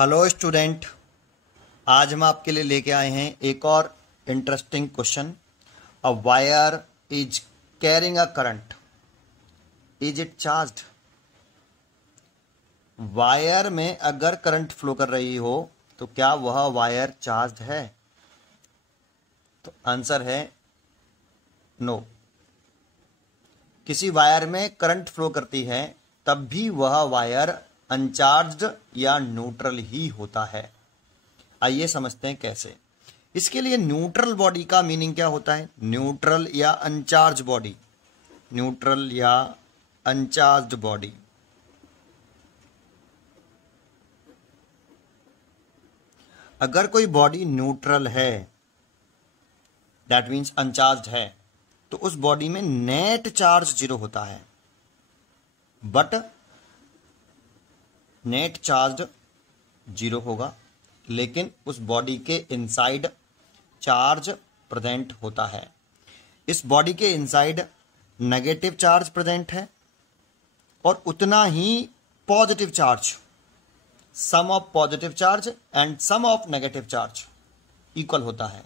Hello student. आज हम आपके लिए लेके आए हैं एक और interesting question. A wire is carrying a current, is it charged? Wire में अगर करंट फ्लो कर रही हो तो क्या वह वायर चार्ज्ड है? तो आंसर है नो। किसी वायर में करंट फ्लो करती है तब भी वह वायर अनचार्ज्ड या न्यूट्रल ही होता है। आइए समझते हैं कैसे। इसके लिए न्यूट्रल बॉडी का मीनिंग क्या होता है? न्यूट्रल या अनचार्ज बॉडी। न्यूट्रल या अनचार्ज्ड बॉडी। अगर कोई बॉडी न्यूट्रल है, दैट मीन्स अनचार्ज्ड है, तो उस बॉडी में नेट चार्ज 0 होता है, बट नेट चार्ज 0 होगा, लेकिन उस बॉडी के इनसाइड चार्ज प्रेजेंट होता है। इस बॉडी के इनसाइड नेगेटिव चार्ज प्रेजेंट है और उतना ही positive charge, sum of positive charge and sum of negative charge equal होता है।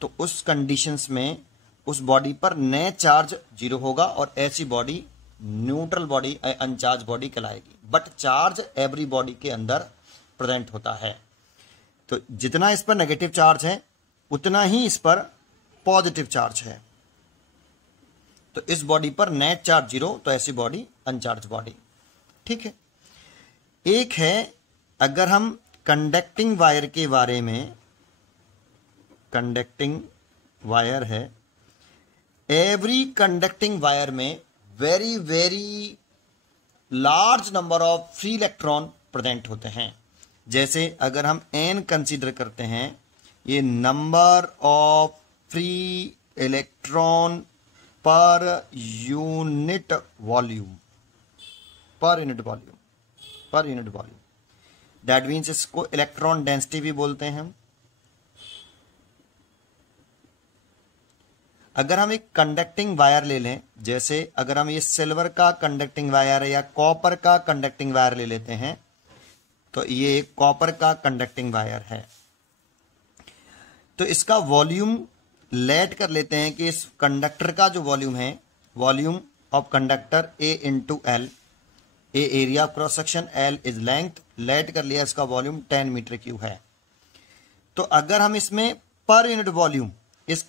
तो उस कंडीशंस में उस बॉडी पर नेट चार्ज 0 होगा और ऐसी body neutral body, uncharged body कहलाएगी। बट चार्ज एवरी बॉडी के अंदर प्रेजेंट होता है। तो जितना इस पर नेगेटिव चार्ज है उतना ही इस पर पॉजिटिव चार्ज है। तो इस बॉडी पर नेट चार्ज 0, तो ऐसी बॉडी अनचार्ज बॉडी। ठीक है। एक है, अगर हम कंडक्टिंग वायर के बारे में, कंडक्टिंग वायर है, एवरी कंडक्टिंग वायर में very very large number of free electron present होते हैं। जैसे अगर हम n कंसीडर करते हैं, ये number of free electron per unit volume, पर यूनिट वॉल्यूम, पर यूनिट वॉल्यूम। दैट मीन्स इसको इलेक्ट्रॉन डेंसिटी भी बोलते हैं हम। अगर हम एक कंडक्टिंग वायर ले लें, जैसे अगर हम ये सिल्वर का कंडक्टिंग वायर है या कॉपर का कंडक्टिंग वायर ले लेते हैं, तो ये एक कॉपर का कंडक्टिंग वायर है। तो इसका वॉल्यूम लेट कर लेते हैं कि इस कंडक्टर का जो वॉल्यूम है, volume of conductor A into L, A area cross section, L is length, let कर लिया, इसका वॉल्यूम 10 मीटर क्यूब है। तो अगर हम इसमें पर यूनिट वॉल्यूम इस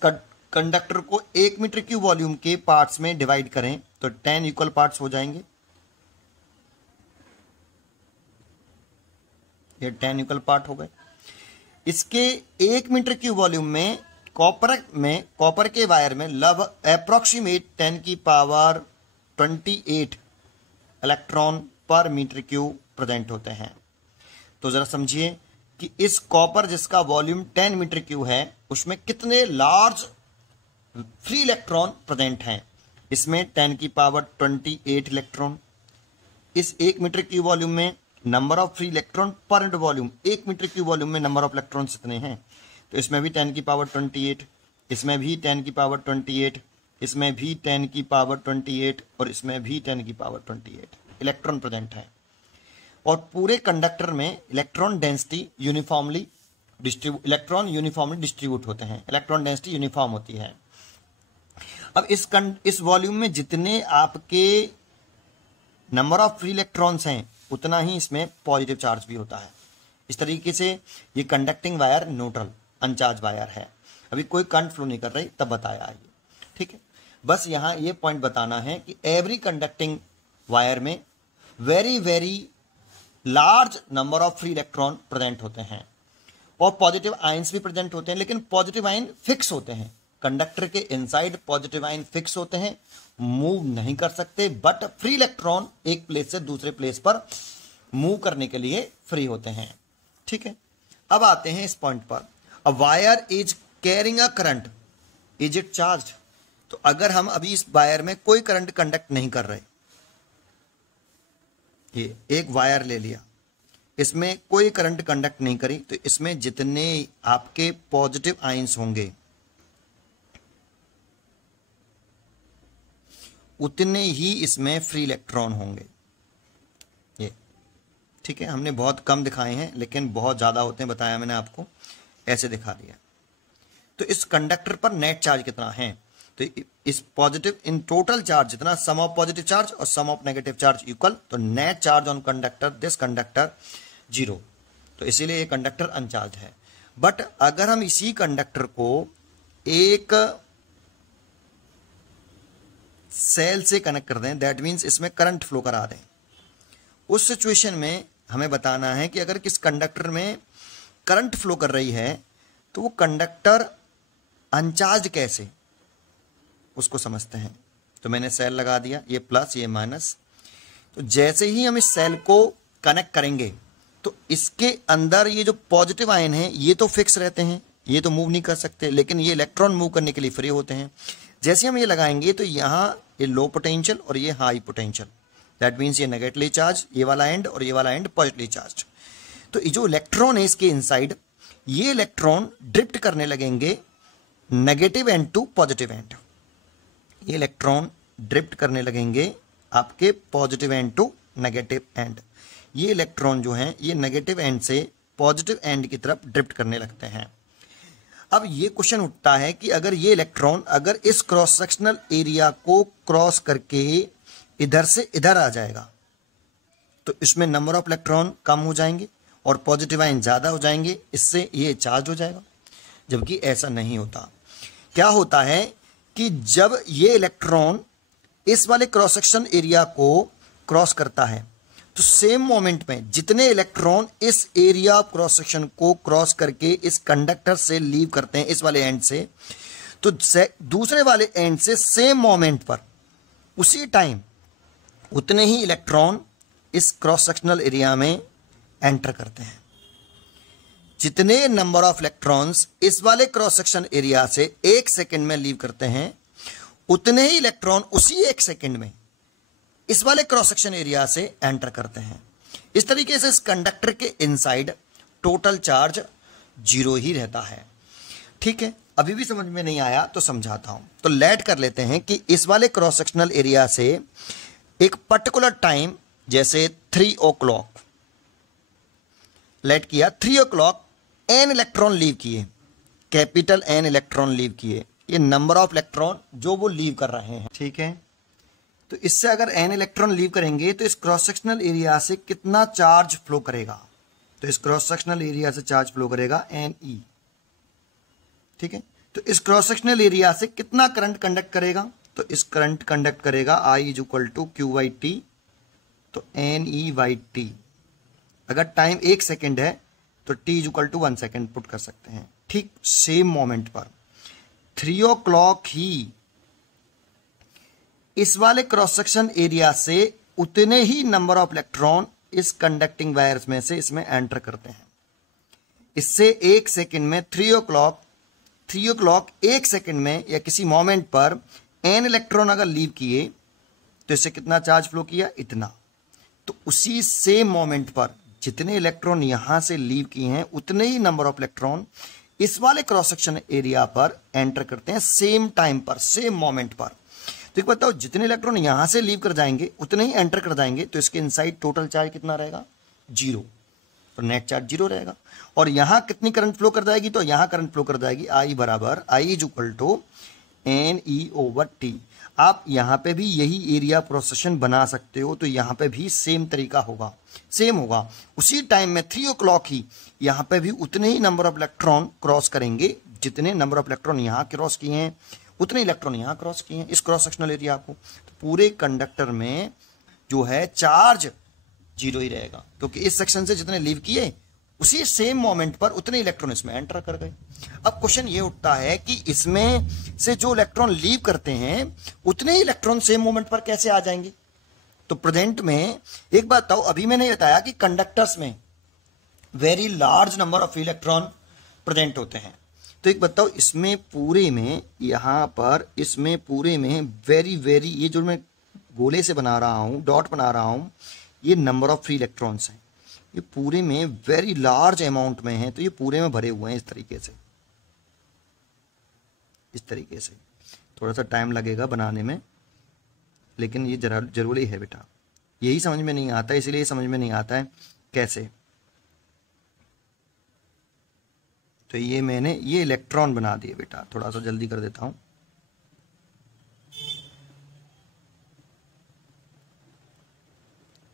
कंडक्टर को 1 मीटर क्यूब वॉल्यूम के पार्ट्स में डिवाइड करें तो 10 इक्वल पार्ट्स हो जाएंगे। ये 10 इक्वल पार्ट हो गए। इसके 1 मीटर क्यूब वॉल्यूम में कॉपर के वायर में लगभग अप्रोक्सीमेट 10 की पावर 28 इलेक्ट्रॉन पर मीटर क्यूब प्रेजेंट होते हैं। तो जरा समझिए कि इस कॉपर जिसका वॉल्यूम 10 मीटर क्यूब है उसमें कितने लार्ज फ्री इलेक्ट्रॉन प्रेजेंट हैं। इसमें 10 की पावर 28 इलेक्ट्रॉन। इस 1 मीटर क्यूब वॉल्यूम में number of free electron per unit volume, 1 metre cube volume में नंबर ऑफ इलेक्ट्रॉन कितने हैं? तो इसमें भी 10 की पावर 28, इसमें भी 10 की पावर 28, इसमें भी 10 की पावर 28 और इसमें भी 10 की पावर 28 इलेक्ट्रॉन प्रेजेंट है। और पूरे कंडक्टर में इलेक्ट्रॉन डेंसिटी यूनिफॉर्मली डिस्ट्रीब्यूट होते हैं। इलेक्ट्रॉन डेंसिटी यूनिफॉर्म होती है। अब इस वॉल्यूम में जितने आपके नंबर ऑफ फ्री इलेक्ट्रॉन्स हैं उतना ही इसमें पॉजिटिव चार्ज भी होता है। इस तरीके से ये कंडक्टिंग वायर न्यूट्रल अनचार्ज वायर है। अभी कोई करंट फ्लो नहीं कर रही, तब बताया है ये। ठीक है। बस यहां ये पॉइंट बताना है कि एवरी कंडक्टिंग वायर में very very large number of free electron present होते हैं और पॉजिटिव आयंस भी प्रेजेंट होते हैं, लेकिन पॉजिटिव आयन फिक्स होते हैं। कंडक्टर के इनसाइड पॉजिटिव आयन फिक्स होते हैं, मूव नहीं कर सकते, बट फ्री इलेक्ट्रॉन एक प्लेस से दूसरे प्लेस पर मूव करने के लिए फ्री होते हैं। ठीक है। अब आते हैं इस पॉइंट पर, a wire is carrying a current, is it charged? तो अगर हम अभी इस वायर में कोई करंट कंडक्ट नहीं कर रहे, ये एक वायर ले लिया, इसमें कोई करंट कंडक्ट नहीं करी, तो इसमें जितने आपके पॉजिटिव आयंस होंगे उतने ही इसमें फ्री इलेक्ट्रॉन होंगे। ये ठीक है, हमने बहुत कम दिखाए हैं लेकिन बहुत ज़्यादा होते हैं, बताया मैंने आपको, ऐसे दिखा दिया। तो इस कंडक्टर पर नेट चार्ज कितना है, तो इस पॉजिटिव इन टोटल चार्ज जितना, सम ऑफ पॉजिटिव चार्ज और सम ऑफ नेगेटिव चार्ज इक्वल, तो net charge on conductor this conductor 0, तो इसीलिए ये कंडक्टर अनचार्ज है। बट अगर हम इसी कंडक्टर को एक सेल से कनेक्ट कर दें, दैट मीन्स इसमें करंट फ्लो करा दें, उस सिचुएशन में हमें बताना है कि अगर किस कंडक्टर में करंट फ्लो कर रही है तो वो कंडक्टर अनचार्ज कैसे, उसको समझते हैं। तो मैंने सेल लगा दिया, ये प्लस ये माइनस। तो जैसे ही हम इस सेल को कनेक्ट करेंगे तो इसके अंदर ये जो पॉजिटिव आयन है ये तो फिक्स रहते हैं, ये तो मूव नहीं कर सकते, लेकिन ये इलेक्ट्रॉन मूव करने के लिए फ्री होते हैं। जैसे हम ये लगाएंगे तो यहाँ ये लो पोटेंशियल और ये हाई पोटेंशियल, दैट मीन्स ये नेगेटिवली चार्ज ये वाला एंड और ये वाला एंड पॉजिटिवली चार्ज। तो ये जो इलेक्ट्रॉन है इसके इनसाइड, ये इलेक्ट्रॉन ड्रिफ्ट करने लगेंगे negative end to positive end, ये इलेक्ट्रॉन ड्रिफ्ट करने लगेंगे आपके positive end to negative end. ये इलेक्ट्रॉन जो हैं ये नेगेटिव एंड से पॉजिटिव एंड की तरफ ड्रिफ्ट करने लगते हैं। अब ये क्वेश्चन उठता है कि अगर ये इलेक्ट्रॉन अगर इस क्रॉस सेक्शनल एरिया को क्रॉस करके इधर से इधर आ जाएगा तो इसमें नंबर ऑफ इलेक्ट्रॉन कम हो जाएंगे और पॉजिटिव आयन ज्यादा हो जाएंगे, इससे ये चार्ज हो जाएगा। जबकि ऐसा नहीं होता। क्या होता है कि जब ये इलेक्ट्रॉन इस वाले क्रॉस सेक्शन एरिया को क्रॉस करता है तो सेम मोमेंट में जितने इलेक्ट्रॉन इस एरिया ऑफ क्रॉस सेक्शन को क्रॉस करके इस कंडक्टर से लीव करते हैं इस वाले एंड से, तो दूसरे वाले एंड से सेम मोमेंट पर उसी टाइम उतने ही इलेक्ट्रॉन इस क्रॉस सेक्शनल एरिया में एंटर करते हैं। जितने नंबर ऑफ इलेक्ट्रॉन्स इस वाले क्रॉस सेक्शन एरिया से 1 सेकंड में लीव करते हैं उतने ही इलेक्ट्रॉन उसी 1 सेकंड में इस वाले क्रॉस सेक्शन एरिया से एंटर करते हैं। इस तरीके से इस कंडक्टर के इनसाइड टोटल चार्ज 0 ही रहता है। ठीक है, अभी भी समझ में नहीं आया तो समझाता हूं। तो लेट कर लेते हैं कि इस वाले क्रॉस सेक्शनल एरिया से एक पर्टिकुलर टाइम जैसे 3 o'clock लेट किया, 3 o'clock n इलेक्ट्रॉन लीव किए, कैपिटल N इलेक्ट्रॉन लीव किए, ये नंबर ऑफ इलेक्ट्रॉन जो वो लीव कर रहे हैं। ठीक है, तो इससे अगर n इलेक्ट्रॉन लीव करेंगे तो इस क्रॉस सेक्शनल एरिया से कितना चार्ज फ्लो करेगा, तो इस क्रॉस सेक्शनल एरिया से चार्ज फ्लो करेगा Ne। ठीक है, तो इस क्रॉस सेक्शनल एरिया से कितना करंट कंडक्ट करेगा, तो इस करंट कंडक्ट करेगा I = Q/T, तो Ne/T। अगर टाइम 1 सेकेंड है तो T = 1 सेकेंड पुट कर सकते हैं। ठीक सेम मोमेंट पर 3 o'clock ही इस वाले क्रॉस सेक्शन एरिया से उतने ही नंबर ऑफ इलेक्ट्रॉन इस कंडक्टिंग वायर्स में से इसमें एंटर करते हैं। इससे 1 सेकेंड में 3 o'clock 1 सेकेंड में या किसी मोमेंट पर n इलेक्ट्रॉन अगर लीव किए तो इससे कितना चार्ज फ्लो किया, इतना। तो उसी सेम मोमेंट पर जितने इलेक्ट्रॉन यहां से लीव किए हैं उतने ही नंबर ऑफ इलेक्ट्रॉन इस वाले क्रॉस सेक्शन एरिया पर एंटर करते हैं सेम टाइम पर, सेम मोमेंट पर। तो एक बताओ, जितने इलेक्ट्रॉन यहां से लीव कर जाएंगे उतने ही एंटर कर जाएंगे, तो इसके इनसाइड टोटल चार्ज कितना रहेगा, 0। तो नेट चार्ज 0 रहेगा। और यहां कितनी करंट फ्लो कर जाएगी, तो यहां करंट फ्लो कर जाएगी I = Ne/T। आप यहां पे भी यही एरिया प्रोसेशन बना सकते हो, तो यहां पे भी सेम तरीका होगा, सेम होगा। उसी टाइम में 3 o'clock ही यहां पे भी उतने ही नंबर ऑफ इलेक्ट्रॉन क्रॉस करेंगे, जितने नंबर ऑफ इलेक्ट्रॉन यहां क्रॉस किए हैं उतने इलेक्ट्रॉन यहां क्रॉस किए हैं इस क्रॉस सेक्शनल एरिया को। तो पूरे कंडक्टर में जो है चार्ज 0 ही रहेगा, क्योंकि इस सेक्शन से जितने लीव किए उसी सेम मोमेंट पर उतने इलेक्ट्रॉन इसमें एंटर कर गए। अब क्वेश्चन ये उठता है कि इसमें से जो इलेक्ट्रॉन लीव करते हैं उतने ही इलेक्ट्रॉन सेम मोमेंट पर कैसे आ जाएंगे। तो प्रेजेंट में एक बात बताओ, अभी मैंने बताया कि कंडक्टर्स में very large number of electron present होते हैं। तो एक बताओ, इसमें पूरे में यहां पर इसमें पूरे में वेरी ये जो मैं गोले से बना रहा हूं, डॉट बना रहा हूं, ये नंबर ऑफ फ्री इलेक्ट्रॉन्स हैं। ये पूरे में वेरी लार्ज अमाउंट में है, तो ये पूरे में भरे हुए हैं इस तरीके से। थोड़ा सा टाइम लगेगा बनाने में, लेकिन ये जरूरी है बेटा। यही समझ में नहीं आता, इसीलिए समझ में नहीं आता है कैसे, तो ये मैंने ये इलेक्ट्रॉन बना दिए बेटा, थोड़ा सा जल्दी कर देता हूं।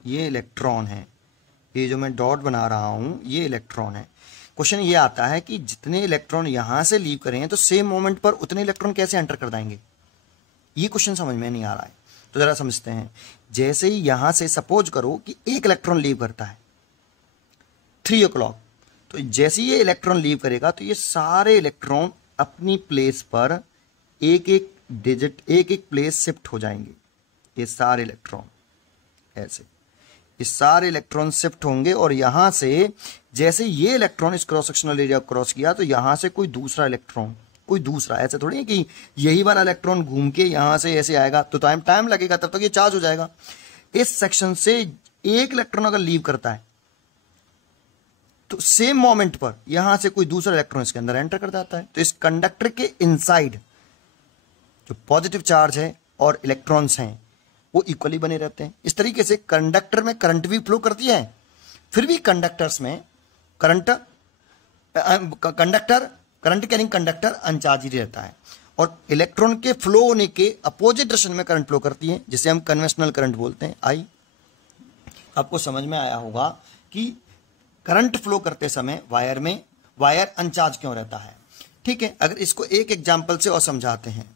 ये इलेक्ट्रॉन है, ये जो मैं डॉट बना रहा हूं ये इलेक्ट्रॉन है। क्वेश्चन ये आता है कि जितने इलेक्ट्रॉन यहां से लीव करेंगे तो सेम मोमेंट पर उतने इलेक्ट्रॉन कैसे एंटर कर देंगे, ये क्वेश्चन समझ में नहीं आ रहा है। तो जरा समझते हैं। जैसे ही यहां से सपोज करो कि एक इलेक्ट्रॉन लीव करता है 3 o'clock, तो जैसे ये इलेक्ट्रॉन लीव करेगा तो ये सारे इलेक्ट्रॉन अपनी प्लेस पर एक एक डिजिट एक एक प्लेस शिफ्ट हो जाएंगे। ये सारे इलेक्ट्रॉन ऐसे, ये सारे इलेक्ट्रॉन शिफ्ट होंगे और यहां से जैसे ये इलेक्ट्रॉन इस क्रॉस सेक्शनल एरिया को क्रॉस किया तो यहां से कोई दूसरा इलेक्ट्रॉन, कोई दूसरा, ऐसे थोड़ी है कि यही वाला इलेक्ट्रॉन घूम के यहां से ऐसे आएगा, तो टाइम लगेगा, तब तक ये चार्ज हो जाएगा। इस सेक्शन से एक इलेक्ट्रॉन अगर लीव करता है तो सेम मोमेंट पर यहां से कोई दूसरा इलेक्ट्रॉन इसके अंदर एंटर कर जाता है। तो इस कंडक्टर के इनसाइड जो पॉजिटिव चार्ज है और इलेक्ट्रॉन्स हैं वो इक्वली बने रहते हैं। इस तरीके से कंडक्टर में करंट भी फ्लो करती है, फिर भी कंडक्टर्स में करंट कैरिंग कंडक्टर अनचार्ज ही रहता है, और इलेक्ट्रॉन के फ्लो होने के अपोजिट डायरेक्शन में करंट फ्लो करती है, जिसे हम कन्वेंशनल करंट बोलते हैं। आई आपको समझ में आया होगा कि करंट फ्लो करते समय वायर अनचार्ज क्यों रहता है। ठीक है, अगर इसको एक एग्जांपल से और समझाते हैं।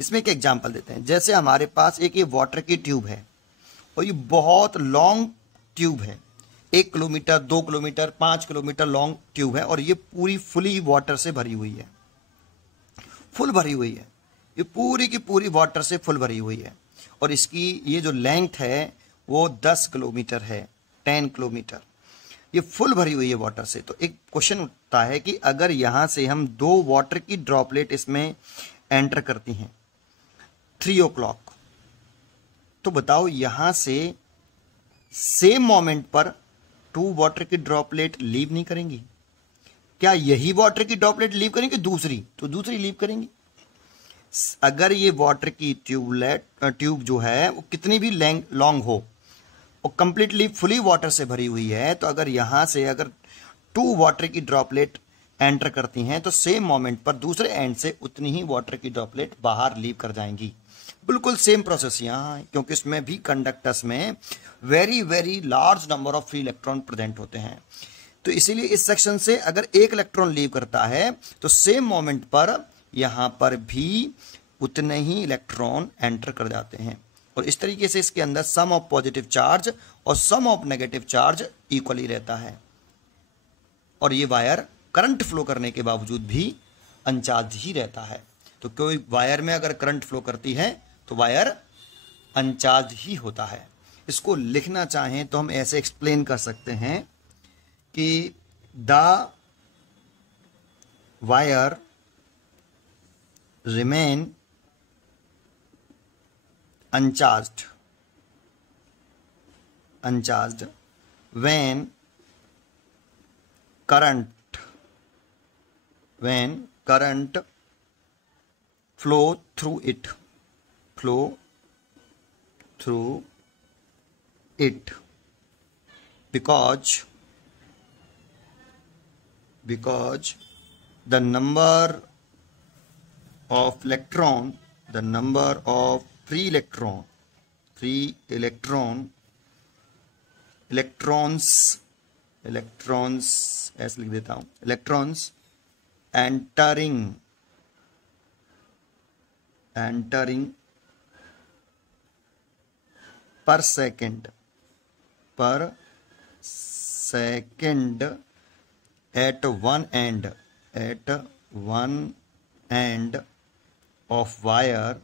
इसमें एक एग्जांपल देते हैं। जैसे हमारे पास एक ये वाटर की ट्यूब है और ये बहुत लॉन्ग ट्यूब है, 1 kilometre 2 kilometre 5 kilometre long tube है, और ये पूरी फुली वाटर से भरी हुई है, फुल भरी हुई है, ये पूरी की पूरी वाटर से फुल भरी हुई है, और इसकी ये जो लेंथ है वो 10 किलोमीटर है, 10 किलोमीटर, ये फुल भरी हुई है वाटर से। तो एक क्वेश्चन उठता है कि अगर यहां से हम 2 वाटर की ड्रॉपलेट इसमें एंटर करती हैं 3 o'clock, तो बताओ यहां से सेम मोमेंट पर 2 वाटर की ड्रॉपलेट लीव नहीं करेंगी क्या? यही वाटर की ड्रॉपलेट लीव करेंगी दूसरी, तो दूसरी लीव करेंगी। अगर ये वाटर की ट्यूब जो है वो कितनी भी लॉन्ग हो और कंप्लीटली फुली वाटर से भरी हुई है, तो अगर यहां से अगर 2 वाटर की ड्रॉपलेट एंटर करती हैं तो सेम मोमेंट पर दूसरे एंड से उतनी ही वाटर की ड्रॉपलेट बाहर लीव कर जाएंगी। बिल्कुल सेम प्रोसेस यहां है, क्योंकि इसमें भी कंडक्टर्स में very very large number of free electron present होते हैं। तो इसीलिए इस सेक्शन से अगर एक इलेक्ट्रॉन लीव करता है तो सेम मोमेंट पर यहां पर भी उतने ही इलेक्ट्रॉन एंटर कर जाते हैं, और इस तरीके से इसके अंदर सम ऑफ पॉजिटिव चार्ज और सम ऑफ नेगेटिव चार्ज इक्वली रहता है, और ये वायर करंट फ्लो करने के बावजूद भी अनचार्ज ही रहता है। तो कोई वायर में अगर करंट फ्लो करती है तो वायर अनचार्ज ही होता है। इसको लिखना चाहें तो हम ऐसे एक्सप्लेन कर सकते हैं कि the wire remain uncharged when current flow through it because the number of free electrons ऐसे लिख देता हूं, electrons entering per second at one end of wire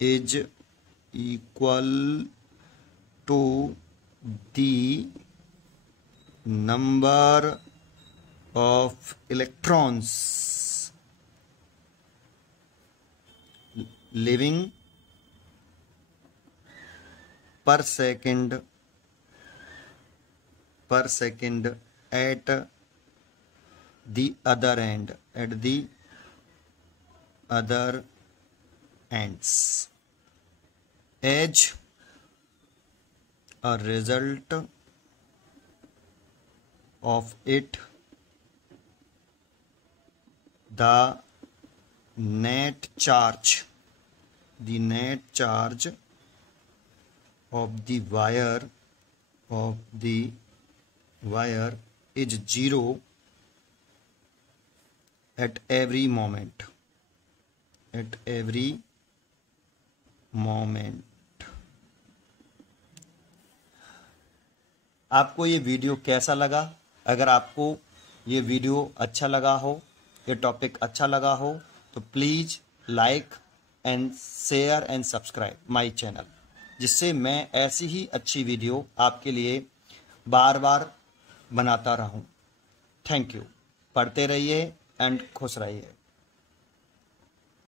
is equal to the number of electrons living per second at the other ends. As a result of it, the net charge of the wire is zero at every moment. आपको ये video कैसा लगा? अगर आपको ये video अच्छा लगा हो, ये टॉपिक अच्छा लगा हो, तो please like and share and subscribe my channel, जिससे मैं ऐसी ही अच्छी वीडियो आपके लिए बार बार बनाता रहूं। Thank you. पढ़ते रहिए एंड खुश रहिए।